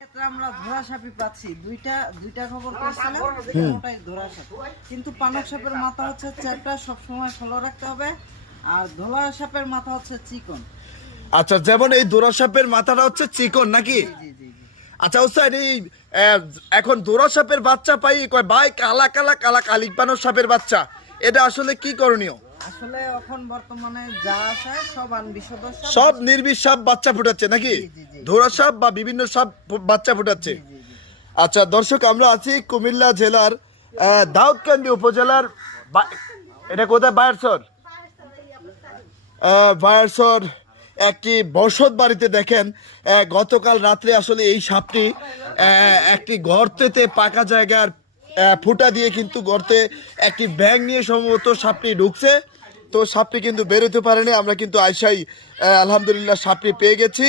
ক্ষেত্রে আমরা ধরা সাপই পাচ্ছি। দুইটা দুইটা খবর করছিলাম কোনোটাই ধরা সাপ কিন্তু পানক সাপের মাথা হচ্ছে চ্যাপটা সবসময় ফলো রাখতে হবে। আর ধলা সাপের মাথা হচ্ছে চিকন। আচ্ছা যেমন এই দোরা সাপের মাথাটা হচ্ছে চিকন নাকি? জি জি জি আচ্ছা ওস্তাদ এই এখন দোরা সাপের বাচ্চা পাই কয় ভাই কালা কালা কালা কালিক বানর সাপের বাচ্চা। এটা আসলে কি করণীয়? আসলে এখন বর্তমানে যা আছে সব আনবিশদ সব নির্বিষ সাপ বাচ্চা ফুটাচ্ছে নাকি? জি, জি, জি। ধোরা সাপ বা বিভিন্ন সাপ বাচ্চা ফুটাচ্ছে। আচ্ছা দর্শক আমরা আছি কুমিল্লা জেলার দাউদকান্দি উপজেলার এটা কোথায়? বায়ারসর বায়ারসর একটি বসত বাড়িতে দেখেন গতকাল রাত্রে আসলে এই সাপটি একটি গর্তেতে পাকা জায়গার ফুটা দিয়ে কিন্তু গর্তে একটি ব্যাং নিয়ে সম্ভবত সাপটি ঢুকছে। তো সাপটি কিন্তু বেরোতে পারেনি আমরা কিন্তু আয়সাই আলহামদুলিল্লাহ সাপটি পেয়ে গেছি।